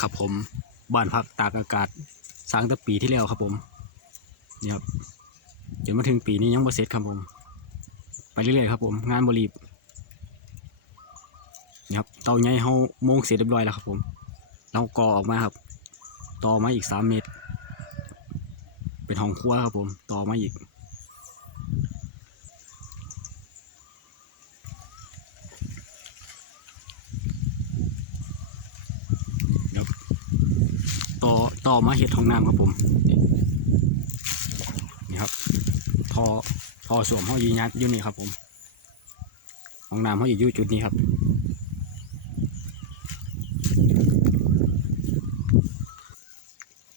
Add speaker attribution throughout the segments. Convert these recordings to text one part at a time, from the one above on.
Speaker 1: ครับผมบ้านพักตากอากาศสร้างตั้งปีที่แล้วครับผมนี่ครับจนมาถึงปีนี้ยังบ่เสร็จครับผม ไปเรื่อยๆครับผม งานบรีบนี่ครับเตาใหญ่เฮาโมงเสร็จเรียบร้อยแล้วครับผม เราก่อออกมาครับ ต่อมาอีกสามเมตร เป็นห้องครัวครับผม ต่อมาอีก ต่อต่อมาเห็ดห้องน้ำครับผมนี่ครับพอพอสวมห้อยืนยัดอยู่นี่ครับผมห้องน้ำเขาอยู่จุดนี้ครับ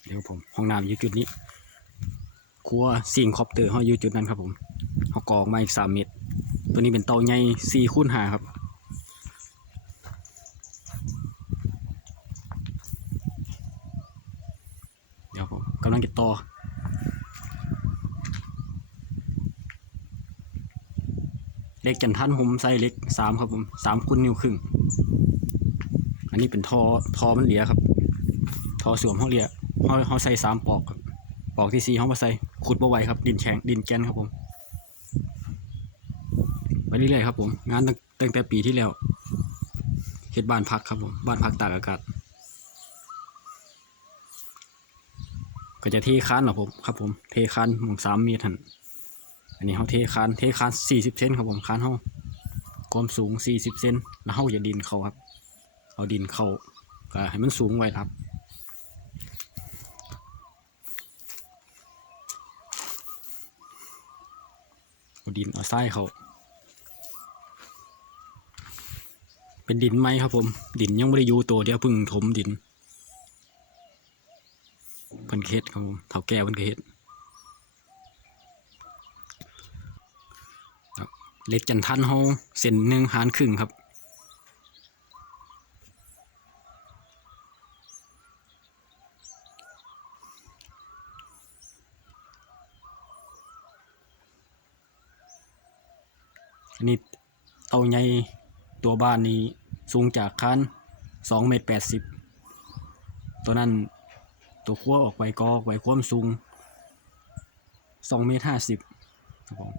Speaker 1: เดี๋ยวผมห้องน้ำอยู่จุดนี้ครัวซิงคอปเตอร์เขาอยู่จุดนั้นครับผมเขากอกมาอีกสามเมตร ตัวนี้เป็นเตาใหญ่สี่คูณห้าครับ เดี๋ยวผมกำลังจะต่อเล็กจันทันผมใส่เล็กสามครับผมสามคูณนิ้วครึ่ง อันนี้เป็นทอทอมันเหลียครับ ทอสวมเขาเหลียเขาเขาใส่สามปอกครับปอกที่สี่เขามาใส่ขุดบ่ไหวครับ ดินแข็งดินแกนครับผมไปเรื่อยๆครับผมงานตั้งตั้งแต่ปีที่แล้วเฮ็ดบ้านพักครับผมบ้านพักตากอากาศ ก็จะเทคานหรอผมครับผมเทคานหมองสามเมตรหันอันนี้เขาเทคานเทคานสี่สิบเซนครับผมคานเขาความสูงสี่สิบเซนแล้วเขาจะดินเขาครับ เอาดินเขาก็ให้มันสูงไว้ครับเอาดินเอาทรายเขาเป็นดินไหมครับผม ดินยังไม่ได้อยู่ตัวเดียวเพิ่งถมดิน เพิ่นเฮ็ดครับผมเฒ่าแก่เพิ่นก็เฮ็ดครับเล็กจันทันเฮาเส้นหนึ่งหารครึ่งครับอันนี้เตาใหญ่ตัวบ้านนี้สูงจากคันสองเมตรแปดสิบตัวนั้น ตัวขั้วออกไปก็ออกไปความสูงสองเมตรห้าสิบครับผม